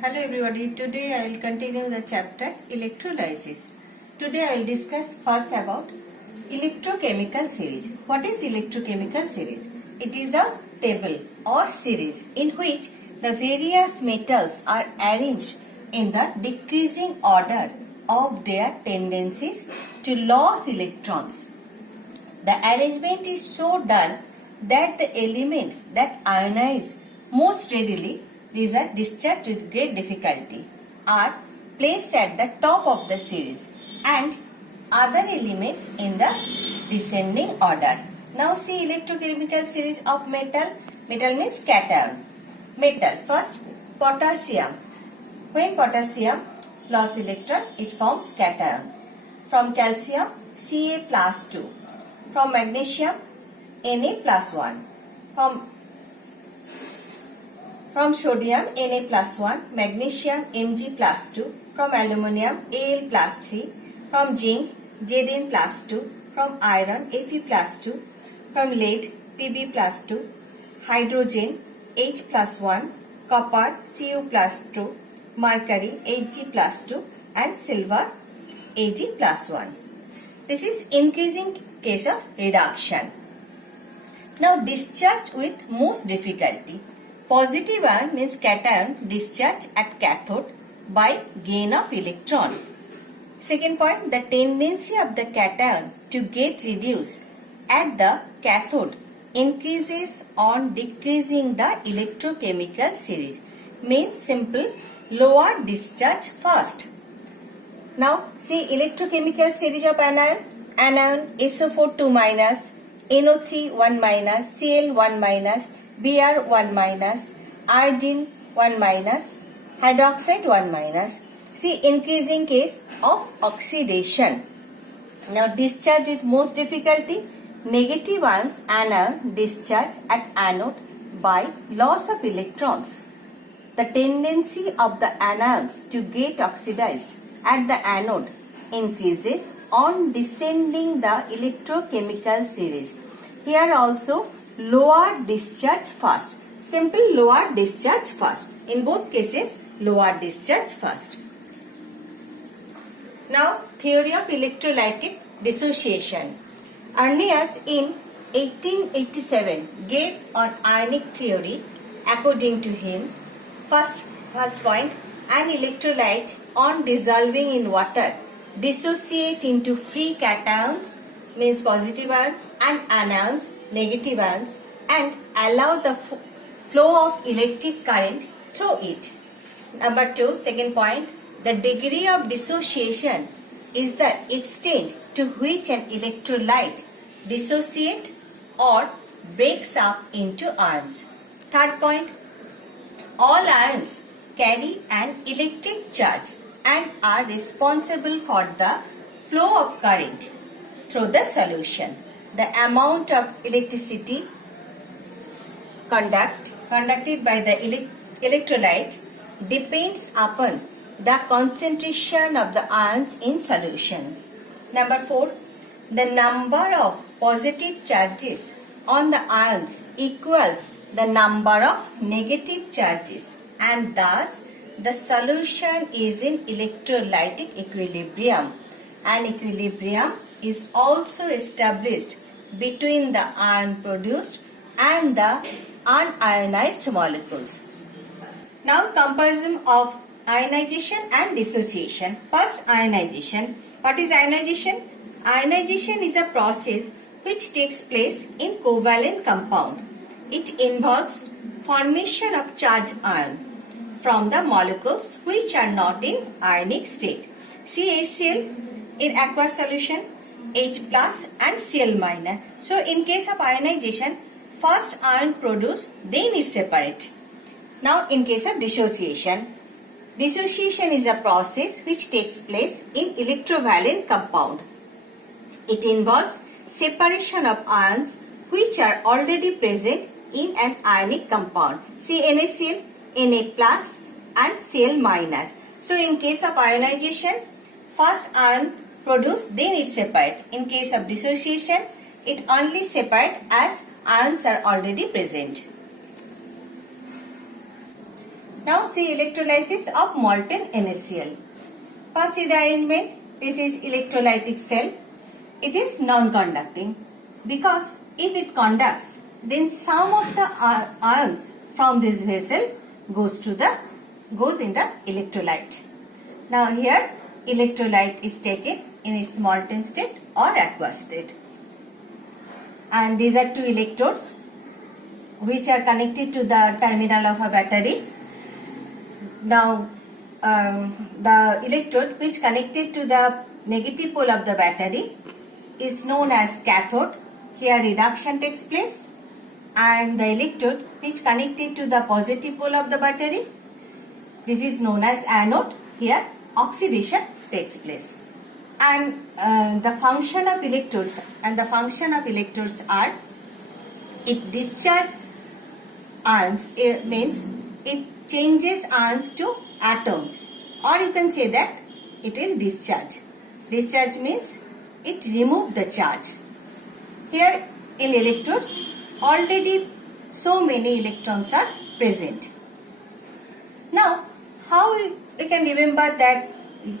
Hello everybody, today I will continue the chapter electrolysis. Today I will discuss first about electrochemical series. What is electrochemical series? It is a table or series in which the various metals are arranged in the decreasing order of their tendencies to lose electrons. The arrangement is so done that the elements that ionize most readily, these are discharged with great difficulty, are placed at the top of the series and other elements in the descending order. Now see electrochemical series of metal. Metal means cation. Metal, first potassium. When potassium loses electron, it forms cation. From calcium, Ca plus 2. From magnesium, Na plus 1. From sodium, Na plus 1. Magnesium, Mg plus 2. From aluminium, Al plus 3. From zinc, Zn plus 2. From iron, Fe plus 2. From lead, Pb plus 2. Hydrogen, H plus 1. Copper, Cu plus 2. Mercury, Hg plus 2. And silver, Ag plus 1. This is increasing case of reduction. Now discharge with most difficulty. Positive ion means cation discharge at cathode by gain of electron. Second point, the tendency of the cation to get reduced at the cathode increases on decreasing the electrochemical series. Means simple, lower discharge first. Now see electrochemical series of anion. Anion SO4 2 minus, NO3 1 minus, Cl 1 minus, Br 1 minus, iodine 1 minus, hydroxide 1 minus. See increasing case of oxidation. Now discharge with most difficulty. Negative ions anion discharge at anode by loss of electrons. The tendency of the anions to get oxidized at the anode increases on descending the electrochemical series. Here also lower discharge first. Simple lower discharge first. In both cases lower discharge first. Now theory of electrolytic dissociation. Arrhenius in 1887 gave an ionic theory. According to him, first point, an electrolyte on dissolving in water dissociate into free cations means positive ion and anions negative ions and allow the flow of electric current through it. Number 2, second point, the degree of dissociation is the extent to which an electrolyte dissociates or breaks up into ions. Third point, all ions carry an electric charge and are responsible for the flow of current through the solution. The amount of electricity conducted by the electrolyte depends upon the concentration of the ions in solution. Number 4, the number of positive charges on the ions equals the number of negative charges, and thus the solution is in electrolytic equilibrium. An equilibrium is also established between the ion produced and the unionized molecules. Now comparison of ionization and dissociation. First, ionization. What is ionization? Ionization is a process which takes place in covalent compound. It involves formation of charged ion from the molecules which are not in ionic state. See HCl in aqueous solution, H plus and Cl minus. So in case of ionization, first ion produced, then it separate. Now in case of dissociation, dissociation is a process which takes place in electrovalent compound. It involves separation of ions which are already present in an ionic compound. See NaCl, Na plus and Cl minus. So in case of ionization, first ion produced, then it separate. In case of dissociation, it only separate as ions are already present. Now see electrolysis of molten NaCl. First see the arrangement. This is electrolytic cell. It is non-conducting because if it conducts, then some of the ions from this vessel goes in the electrolyte. Now here electrolyte is taken in its molten state or aqueous state. And these are two electrodes which are connected to the terminal of a battery. Now the electrode which connected to the negative pole of the battery is known as cathode. Here reduction takes place. And the electrode which connected to the positive pole of the battery, this is known as anode. Here oxidation takes place. And the function of electrodes are it discharge ions. It means it changes ions to atom, or you can say that it will discharge. Discharge means it removes the charge. Here in electrodes already so many electrons are present. Now how we can remember that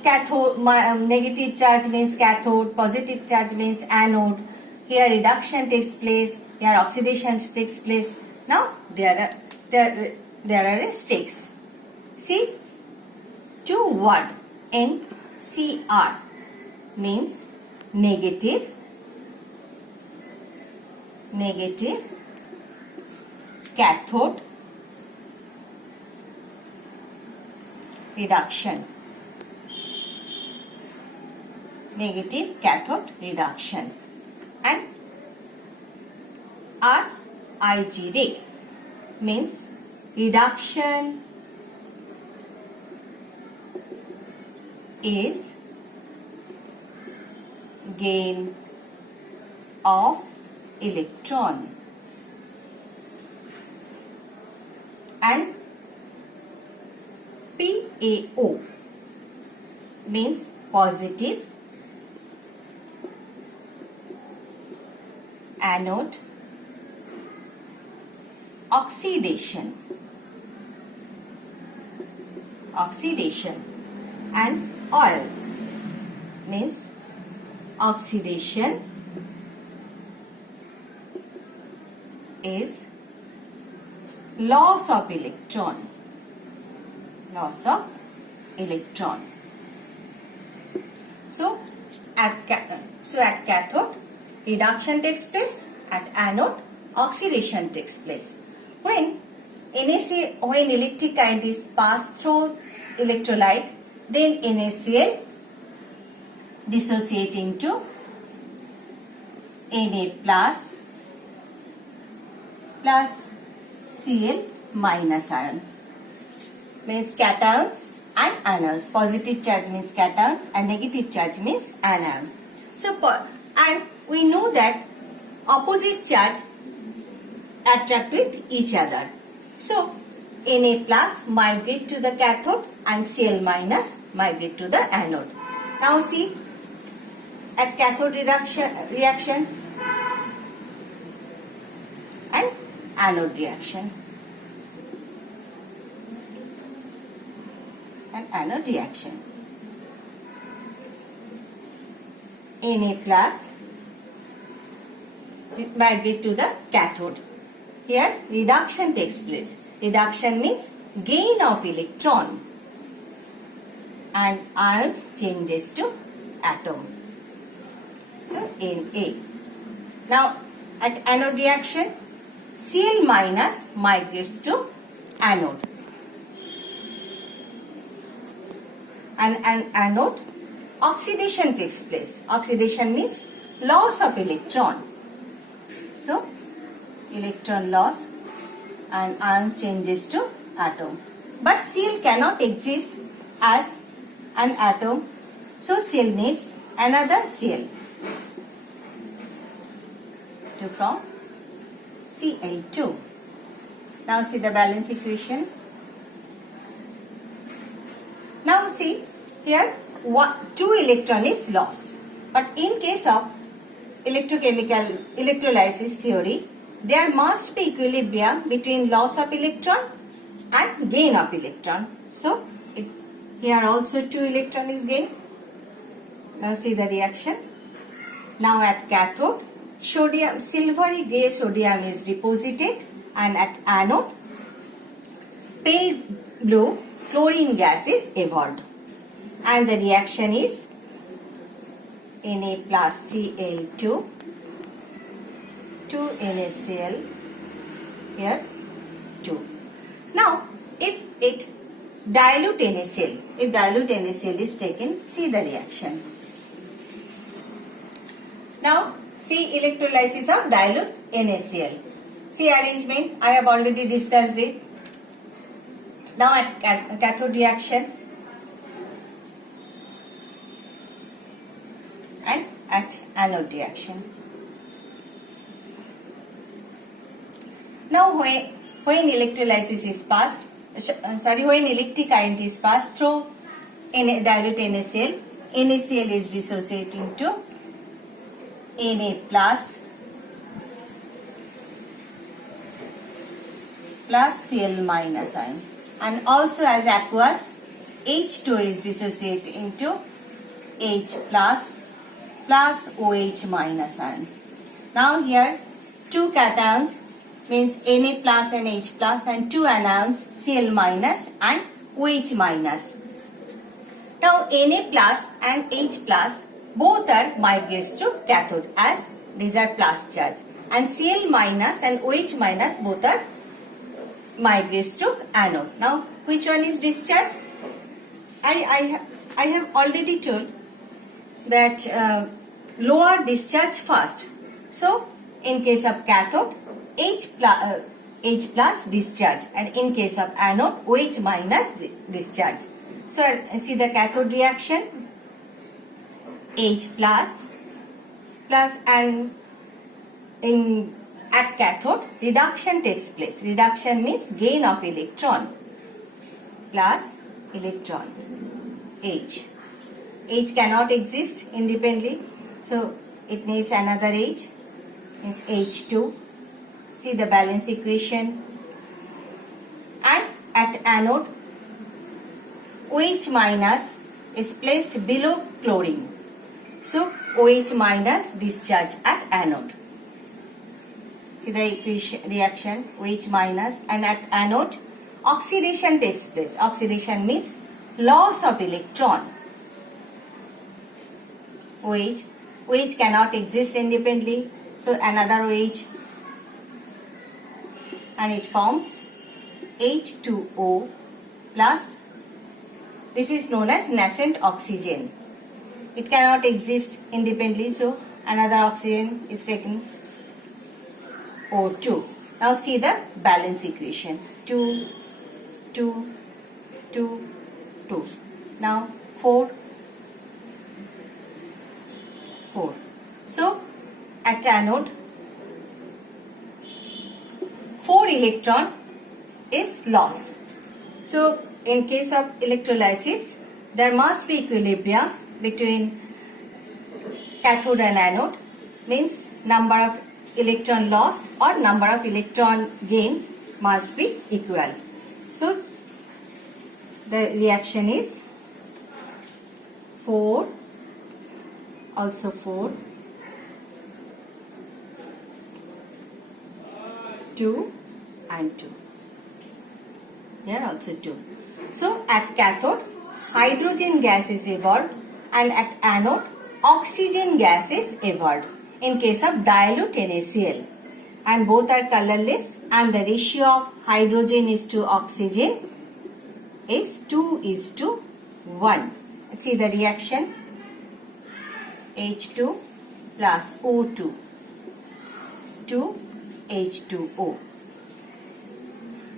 cathode, negative charge means cathode, positive charge means anode. Here reduction takes place, here oxidation takes place. Now there are stakes. See, two word NCR means negative, cathode, reduction. Negative cathode reduction. And RIG ray means reduction is gain of electron. And PAO means positive anode, oxidation, and oil means oxidation is loss of electron. So at cathode reduction takes place, at anode oxidation takes place. When electric current is passed through electrolyte, then NaCl dissociate into Na plus Cl minus ion, means cations and anions. Positive charge means cation and negative charge means anion. So and we know that opposite charge attract with each other. So Na plus migrate to the cathode and Cl minus migrate to the anode. Now see at cathode reaction and anode reaction. Na plus migrate to the cathode. Here reduction takes place. Reduction means gain of electron and ions changes to atom. So Na. Now at anode reaction, Cl minus migrates to anode. And anode oxidation takes place. Oxidation means loss of electron. So electron loss and ion changes to atom. But Cl cannot exist as an atom. So Cl needs another Cl from Cl2. Now see the balance equation. Now see here 2 electron is lost. But in case of electrochemical electrolysis theory, there must be equilibrium between loss of electron and gain of electron. So here also 2 electron is gained. Now see the reaction. Now at cathode, sodium, silvery grey sodium is deposited, and at anode, pale blue chlorine gas is evolved. And the reaction is Na plus Cl2, 2 NaCl, here 2. Now, if dilute NaCl is taken, see the reaction. Now, see electrolysis of dilute NaCl. See arrangement, I have already discussed it. Now at cathode reaction and at anode reaction. Now when electrolysis is passed, when electric current is passed through dilute NaCl, NaCl is dissociating to Na plus Cl minus ion, and also as aqueous, H2 is dissociating to H plus OH minus ion. Now here 2 cations means Na plus and H plus, and 2 anions Cl minus and OH minus. Now Na plus and H plus both are migrates to cathode as these are plus charge, and Cl minus and OH minus both are migrates to anode. Now which one is discharged? I have already told that lower discharge first. So in case of cathode, H plus discharge, and in case of anode, OH minus discharge. So see the cathode reaction. H plus and at cathode reduction takes place. Reduction means gain of electron plus electron H. H cannot exist independently, so it needs another H, means H2. See the balance equation. And at anode, OH minus is placed below chlorine. So OH minus discharge at anode. See the equation reaction, OH minus, and at anode oxidation takes place. Oxidation means loss of electron. OH cannot exist independently, so another OH, and it forms H2O plus, this is known as nascent oxygen. It cannot exist independently, so another oxygen is taken, O2. Now see the balance equation, 2, 2, 2, 2. Now 4, 4. So at anode, 4 electron is lost. So in case of electrolysis, there must be equilibrium between cathode and anode, means number of electron loss or number of electron gain must be equal. So the reaction is 4, also 4, 2 and 2. Here also 2. So at cathode, hydrogen gas is evolved, and at anode, oxygen gas is evolved in case of dilute NaCl, and both are colorless, and the ratio of hydrogen is to oxygen is 2:1. Let's see the reaction. H2 plus O2 to H2O.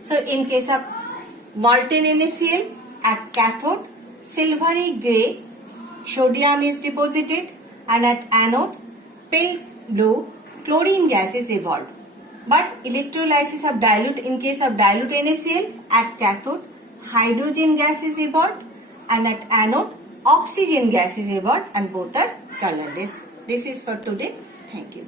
So in case of molten NaCl, at cathode, silvery grey sodium is deposited, and at anode, pale blue chlorine gas is evolved. But electrolysis of dilute, in case of dilute NaCl, at cathode, hydrogen gas is evolved, and at anode, oxygen gas is evolved, and both are colorless. This is for today. Thank you.